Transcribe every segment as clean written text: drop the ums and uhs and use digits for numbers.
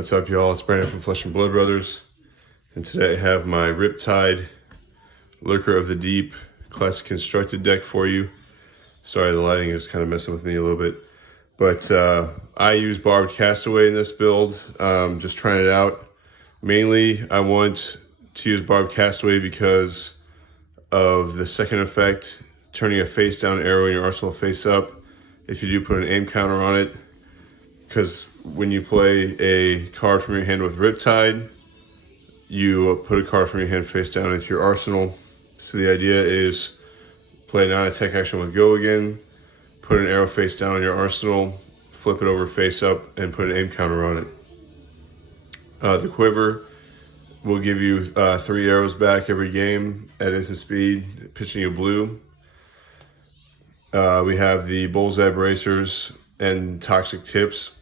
What's up, y'all? It's Brandon from Flesh and Bloodbrothers, and today I have my Riptide Lurker of the Deep Classic Constructed deck for you. Sorry, the lighting is kind of messing with me a little bit, but I use Barbed Castaway in this build. Just trying it out. Mainly, I want to use Barbed Castaway because of the second effect, turning a face down arrow in your arsenal face up. If you do put an aim counter on it, because when you play a card from your hand with Riptide, you put a card from your hand face down into your arsenal. So the idea is play a non-attack action with Go Again, put an arrow face down on your arsenal, flip it over face up, and put an aim counter on it. The quiver will give you 3 arrows back every game at instant speed, pitching you blue. We have the Bullseye Bracers and Toxic Tips.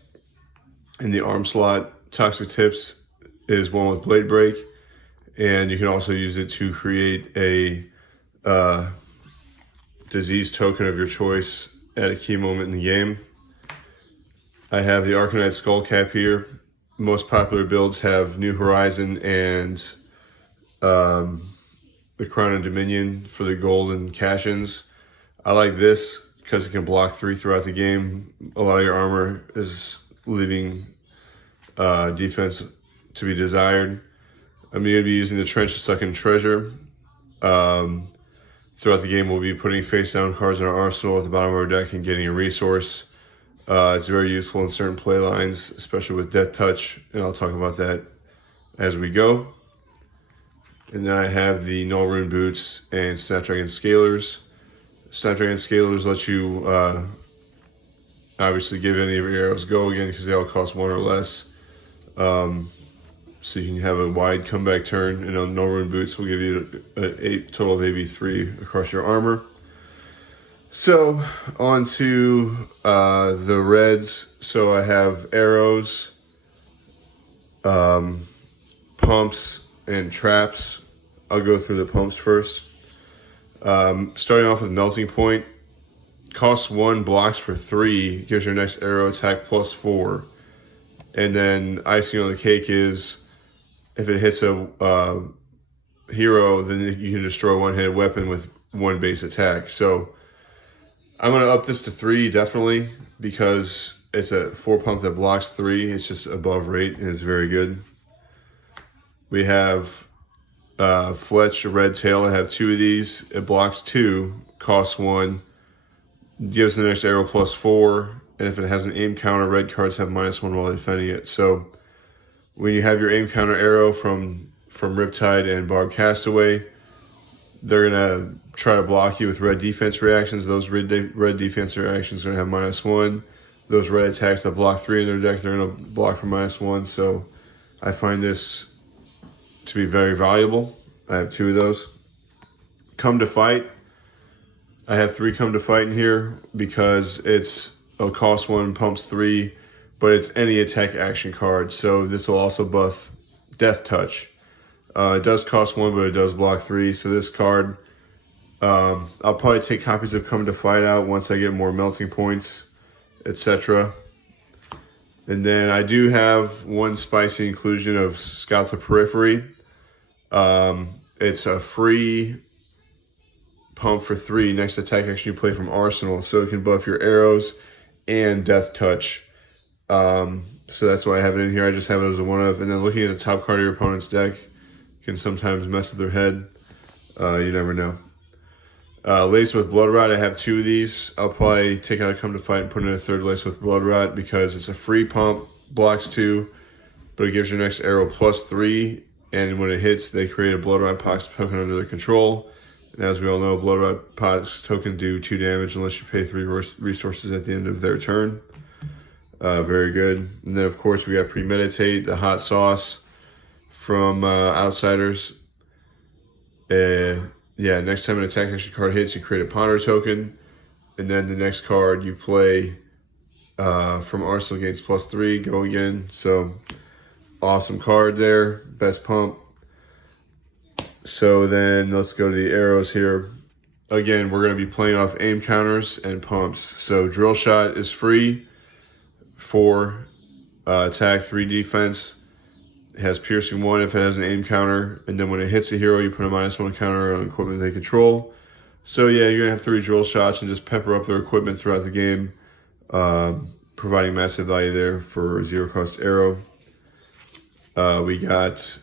In the arm slot, Toxic Tips is one with Blade Break, and you can also use it to create a disease token of your choice at a key moment in the game. I have the Arcanite Skull Cap here. Most popular builds have New Horizon and the Crown of Dominion for the golden cash-ins. I like this because it can block 3 throughout the game. A lot of your armor is leaving defense to be desired. I'm going to be using the Trench to suck in treasure. Throughout the game, we'll be putting face down cards in our arsenal at the bottom of our deck and getting a resource. It's very useful in certain play lines, especially with Death Touch, and I'll talk about that as we go. And then I have the Null Rune Boots and Snapdragon Scalers. Snapdragon Scalers let you obviously give any of your arrows Go Again because they all cost 1 or less. So you can have a wide comeback turn, and Null Rune Boots will give you a total of maybe 3 across your armor. So on to the reds. So I have arrows, pumps, and traps. I'll go through the pumps first. Starting off with Melting Point. Costs 1, blocks for 3, gives your next arrow attack +4. And then icing on the cake is if it hits a hero, then you can destroy a one-handed weapon with 1 base attack. So I'm going to up this to 3 definitely because it's a 4 pump that blocks 3. It's just above rate and it's very good. We have Fletch, a red tail. I have 2 of these. It blocks 2, costs 1, gives the next arrow +4, and if it has an aim counter, red cards have -1 while defending it. So when you have your aim counter arrow from Riptide and Barbed Castaway, they're gonna try to block you with red defense reactions. Those red defense reactions are gonna have -1. Those red attacks that block 3 in their deck, they're gonna block for -1. So I find this to be very valuable. I have 2 of those. Come to Fight. I have 3 Come to Fight in here because it's a cost 1, pumps 3, but it's any attack action card. So this will also buff Death Touch. It does cost 1, but it does block 3. So this card, I'll probably take copies of Come to Fight out once I get more melting points, etc. And then I do have 1 spicy inclusion of Scout the Periphery. It's a free pump for 3 next attack action you play from Arsenal, so it can buff your arrows and Death Touch. So that's why I have it in here. I just have it as a one-of. And then looking at the top card of your opponent's deck can sometimes mess with their head. You never know. Lace with Bloodrot, I have 2 of these. I'll probably take out a Come to Fight and put in a 3rd Lace with Bloodrot because it's a free pump, blocks 2, but it gives your next arrow +3, and when it hits, they create a Bloodrot Pox token under their control. And as we all know, Bloodrot Pox tokens do 2 damage unless you pay 3 resources at the end of their turn. Very good. And then, of course, we have Premeditate, the hot sauce from Outsiders. Yeah, next time an attack action card hits, you create a Ponder token. And then the next card you play from Arsenal gains +3, Go Again. So, awesome card there. Best pump. So then let's go to the arrows here. Again, we're going to be playing off aim counters and pumps. So Drill Shot is free for attack, 3 defense. It has piercing 1 if it has an aim counter, and then when it hits a hero, you put a -1 counter on equipment they control. So yeah, you're gonna have 3 drill shots and just pepper up their equipment throughout the game, providing massive value there for 0 cost arrow. We got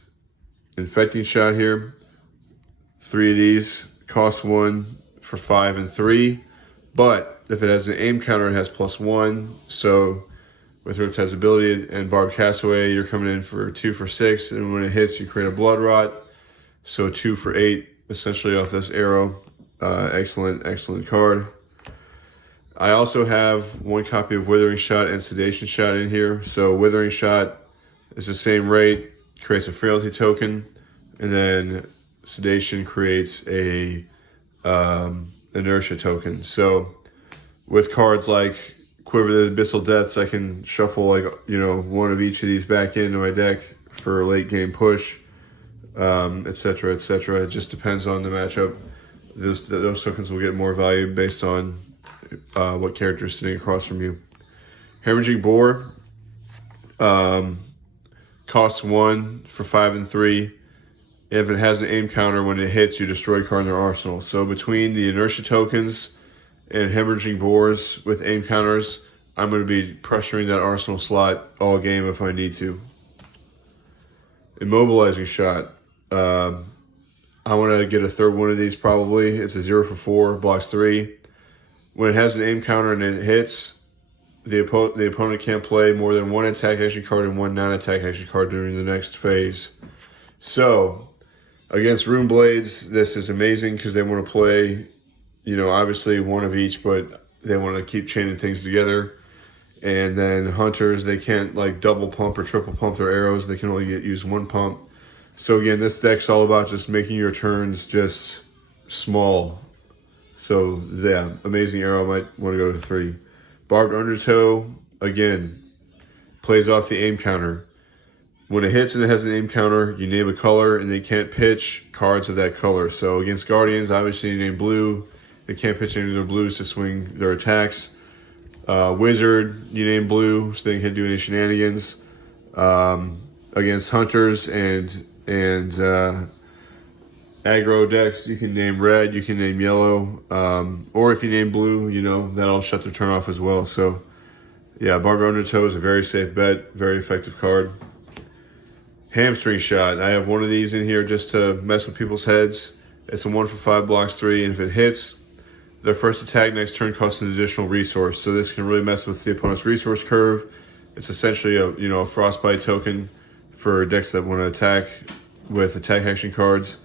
Infecting Shot here. 3 of these, cost 1 for 5 and 3, but if it has an aim counter, it has +1. So with Riptide's ability and Barbed Castaway, you're coming in for 2 for 6, and when it hits, you create a Bloodrot. So 2 for 8, essentially off this arrow. Excellent card. I also have 1 copy of Withering Shot and Sedation Shot in here. So Withering Shot is the same rate, creates a Frailty token, and then Sedation creates a Inertia token. So with cards like Quiver the Abyssal Depths, I can shuffle like, you know, 1 of each of these back into my deck for a late game push, etc., etc. It just depends on the matchup. Those tokens will get more value based on what character is sitting across from you. Hemorrhage Bore costs 1 for 5 and 3. If it has an aim counter, when it hits, you destroy a card in their arsenal. So between the Inertia tokens and Hemorrhaging Bores with aim counters, I'm going to be pressuring that arsenal slot all game if I need to. Immobilizing Shot. I want to get a 3rd one of these probably. It's a 0 for 4, blocks 3. When it has an aim counter and it hits, the opponent can't play more than 1 attack action card and 1 non-attack action card during the next phase. So against Rune Blades, this is amazing because they want to play, you know, obviously 1 of each, but they want to keep chaining things together. And then Hunters, they can't like double pump or triple pump their arrows. They can only use 1 pump. So again, this deck's all about just making your turns just small. So yeah, amazing arrow. Might want to go to 3. Barbed Undertow, again, plays off the aim counter. When it hits and it has an aim counter, you name a color and they can't pitch cards of that color. So against Guardians, obviously you name blue. They can't pitch any of their blues to swing their attacks. Wizard, you name blue, so they can't do any shenanigans. Against Hunters and aggro decks, you can name red, you can name yellow, or if you name blue, you know, that'll shut their turn off as well. So yeah, Barbed Undertow is a very safe bet, very effective card. Hamstring Shot, I have 1 of these in here just to mess with people's heads. It's a 1 for 5, blocks 3, and if it hits, their first attack next turn costs an additional resource. So this can really mess with the opponent's resource curve. It's essentially a frostbite token for decks that want to attack with attack action cards.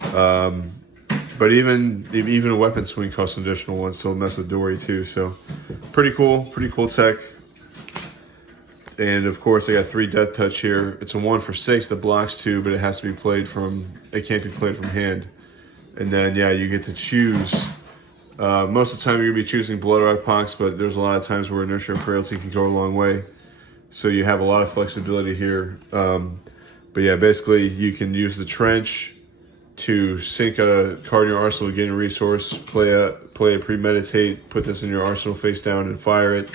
But even a weapon swing costs an additional 1, so it'll mess with Dory too. So pretty cool tech. And of course I got 3 Death Touch here. It's a 1 for 6 that blocks 2, but it has to be played from, it can't be played from hand. And then yeah, you get to choose. Most of the time you're gonna be choosing Bloodrot Pox, but there's a lot of times where Inertia and Frailty can go a long way. So you have a lot of flexibility here. But yeah, basically you can use the Trench to sink a card in your arsenal, get a resource, play a Premeditate, put this in your arsenal face down and fire it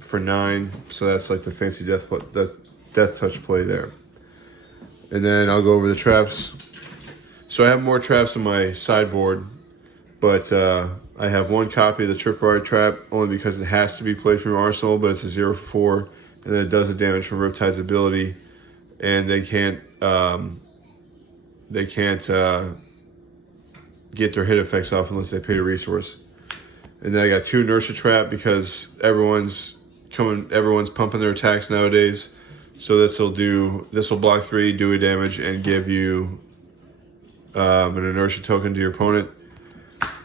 for 9. So that's like the fancy death touch play there. And then I'll go over the traps. So I have more traps in my sideboard, but I have 1 copy of the Tripwire Trap only because it has to be played from your arsenal, but it's a 0 for 4, and then it does the damage from Riptide's ability, and they can't get their hit effects off unless they pay a resource. And then I got 2 Inertia Trap because everyone's pumping their attacks nowadays. So this will block 3, do a damage, and give you an Inertia token to your opponent.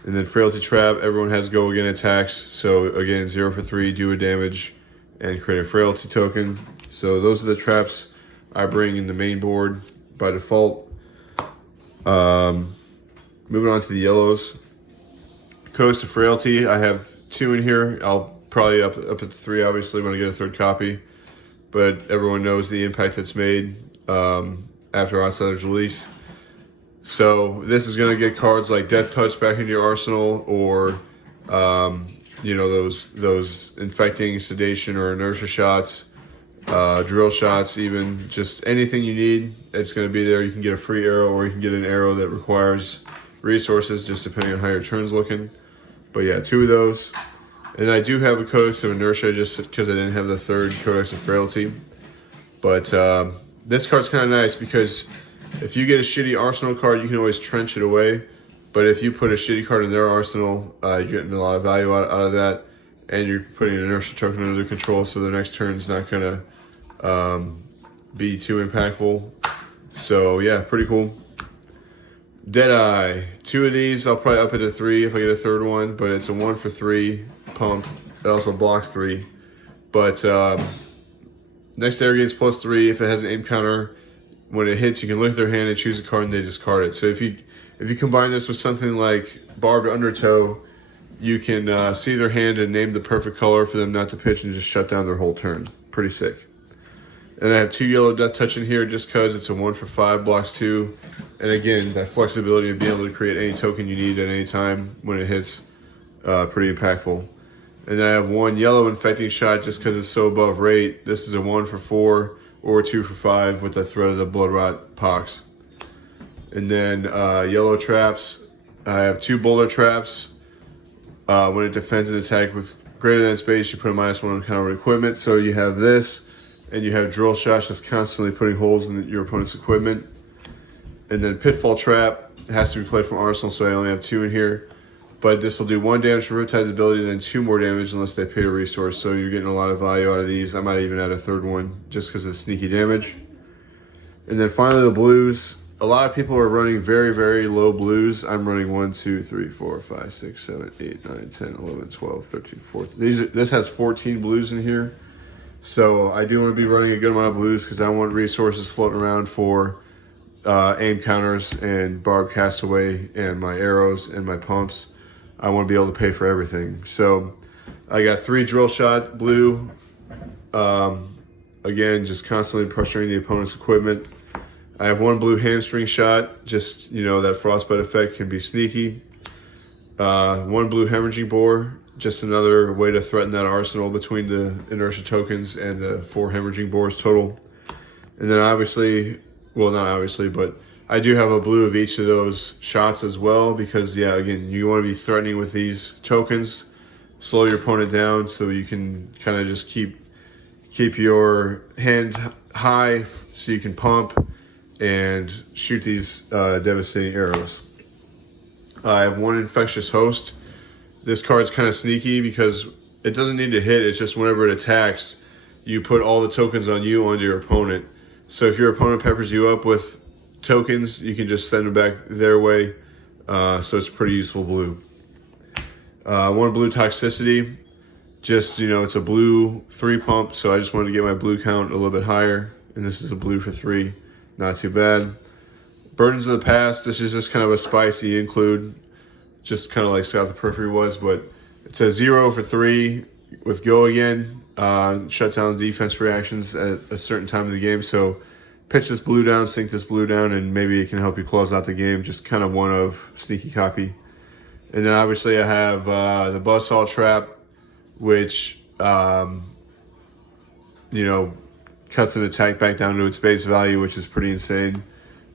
And then Frailty Trap, everyone has go again attacks. So again, 0 for 3, do a damage, and create a Frailty token. So those are the traps I bring in the main board by default. Moving on to the yellows. Codes to Frailty, I have 2 in here. I'll probably up it to 3 obviously when I get a 3rd copy. But everyone knows the impact it's made after Outsider's release. So this is going to get cards like Death Touch back into your arsenal, or those Infecting, Sedation, or Inertia shots. drill shots, even just anything you need, it's going to be there. You can get a free arrow, or you can get an arrow that requires resources, just depending on how your turn's looking. But yeah, 2 of those. And I do have a Codex of Inertia just because I didn't have the 3rd Codex of Frailty. But this card's kind of nice because if you get a shitty arsenal card, you can always trench it away. But if you put a shitty card in their arsenal, you're getting a lot of value out of that. And you're putting an Inertia token under control, so the next turn's not going to be too impactful. So yeah, pretty cool. Deadeye. 2 of these, I'll probably up it to 3 if I get a 3rd one. But it's a 1 for 3 pump. It also blocks 3. But next air gains +3. If it has an aim counter, when it hits, you can look at their hand and choose a card, and they discard it. So if you combine this with something like Barbed Undertow, you can see their hand and name the perfect color for them not to pitch and just shut down their whole turn. Pretty sick. And I have 2 yellow Death Touch in here just because it's a 1 for 5, blocks 2. And again, that flexibility of being able to create any token you need at any time when it hits, pretty impactful. And then I have 1 yellow Infecting Shot just because it's so above rate. This is a 1 for 4 or 2 for 5 with the threat of the Bloodrot Pox. And then yellow traps. I have 2 boulder traps. When it defends an attack with greater than space, you put a -1 on counter equipment. So you have this, and you have drill shots just constantly putting holes in your opponent's equipment. And then Pitfall Trap has to be played from Arsenal, so I only have 2 in here. But this will do 1 damage for Riptide's ability, then 2 more damage unless they pay a resource. So you're getting a lot of value out of these. I might even add a 3rd one just because of the sneaky damage. And then finally the blues. A lot of people are running very, very low blues. I'm running 1, 2, 3, 4, 5, 6, 7, 8, 9, 10, 11, 12, 13, 14. This has 14 blues in here. So I do want to be running a good amount of blues because I want resources floating around for aim counters and Barbed Castaway and my arrows and my pumps. I want to be able to pay for everything. So I got 3 drill shot blue. Again, just constantly pressuring the opponent's equipment. I have 1 blue Hamstring Shot. Just, that frostbite effect can be sneaky. 1 blue Hemorrhage Bore. Just another way to threaten that arsenal between the Inertia tokens and the 4 Hemorrhaging Bores total. And then obviously, well, not obviously, but I do have a blue of each of those shots as well because, yeah, again, you want to be threatening with these tokens, slow your opponent down so you can kind of just keep your hand high so you can pump and shoot these devastating arrows. I have 1 Infectious Host. This card's kind of sneaky because it doesn't need to hit. It's just whenever it attacks, you put all the tokens on you onto your opponent. So if your opponent peppers you up with tokens, you can just send them back their way. So it's pretty useful blue. 1 blue Toxicity. Just, it's a blue 3 pump, so I just wanted to get my blue count a little bit higher. And this is a blue for 3. Not too bad. Burdens of the Past. This is just kind of a spicy include. Just kind of like South of Periphery was, but it's a 0 for 3 with Go Again. Shut down defense reactions at a certain time of the game. So pitch this blue down, sink this blue down, and maybe it can help you close out the game. Just kind of 1 of sneaky copy. And then obviously I have the Buzzsaw Trap, which, cuts an attack back down to its base value, which is pretty insane.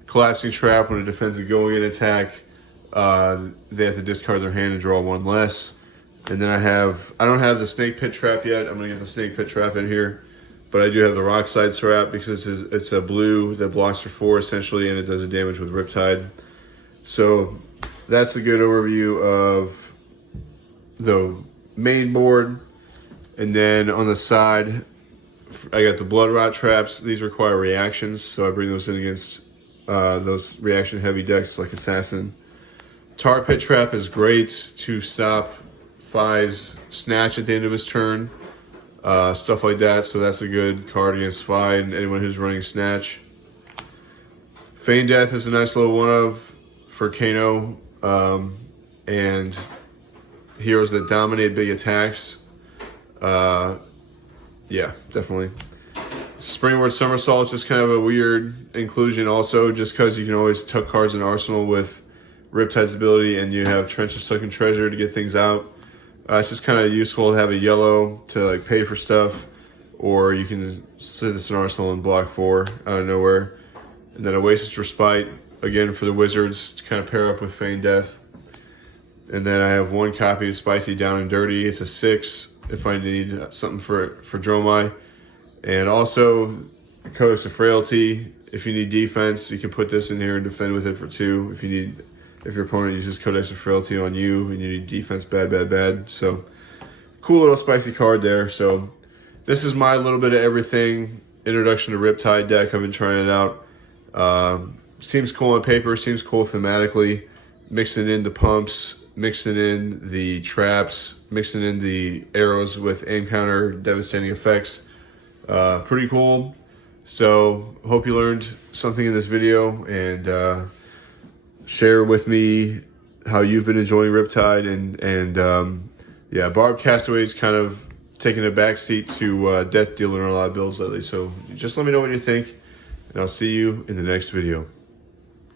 Collapsing Trap, when it defends a Go Again attack, they have to discard their hand and draw 1 less. And then I don't have the Snake Pit Trap yet. I'm going to get the Snake Pit Trap in here. But I do have the Rockside Trap because it's a blue that blocks for 4 essentially, and it does a damage with Riptide. So that's a good overview of the main board. And then on the side, I got the Bloodrot Traps. These require reactions, so I bring those in against those reaction-heavy decks like Assassin. Tar Pit Trap is great to stop Fi's Snatch at the end of his turn. Stuff like that, so that's a good card against Fi and anyone who's running Snatch. Feign Death is a nice little 1 of for Kano and heroes that dominate big attacks. Yeah, definitely. Springboard Somersault is just kind of a weird inclusion also, just because you can always tuck cards in Arsenal with Riptide's ability, and you have Trench of Sunken Treasure to get things out. It's just kind of useful to have a yellow to pay for stuff, or you can sit this in Arsenal and block 4 out of nowhere. And then Oasis Respite, again for the Wizards, to kind of pair up with Feign Death. And then I have 1 copy of Spicy Down and Dirty. It's a 6 if I need something for Dromai. And also Codex of Frailty. If you need defense, you can put this in here and defend with it for 2. If your opponent uses Codex of Frailty on you and you need defense bad. So cool little spicy card there. So this is my little bit of everything introduction to Riptide deck. I've been trying it out. Seems cool on paper, seems cool thematically. Mixing in the pumps, mixing in the traps, mixing in the arrows with aim counter, devastating effects. Pretty cool. So hope you learned something in this video, and share with me how you've been enjoying Riptide. And yeah, Barbed Castaway's kind of taking a backseat to Death Dealer in a lot of builds lately. So just let me know what you think, and I'll see you in the next video.